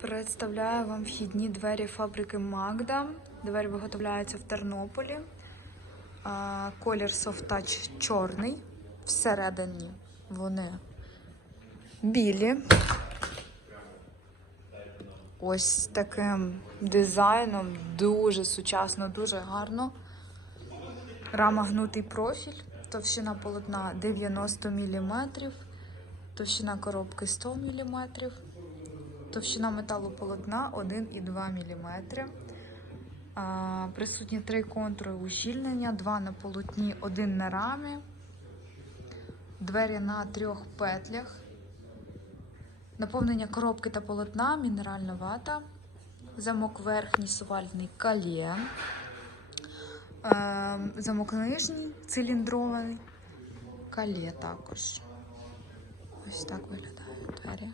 Представляю вам вхідні двері фабрики Магда. Двері виготовляються в Тернополі. Колір Soft Touch чорний. Всередині вони білі. Ось таким дизайном. Дуже сучасно, дуже гарно. Рама гнутий профіль. Товщина полотна 90 мм. Товщина коробки 100 мм. Товщина металу полотна 1,2 мм. Присутні три контури ущільнення, два на полотні, один на рамі. Двері на трьох петлях. Наповнення коробки та полотна, мінеральна вата. Замок верхній сувальний калє. Замок нижній циліндрований. Калє також. Ось так виглядають двері.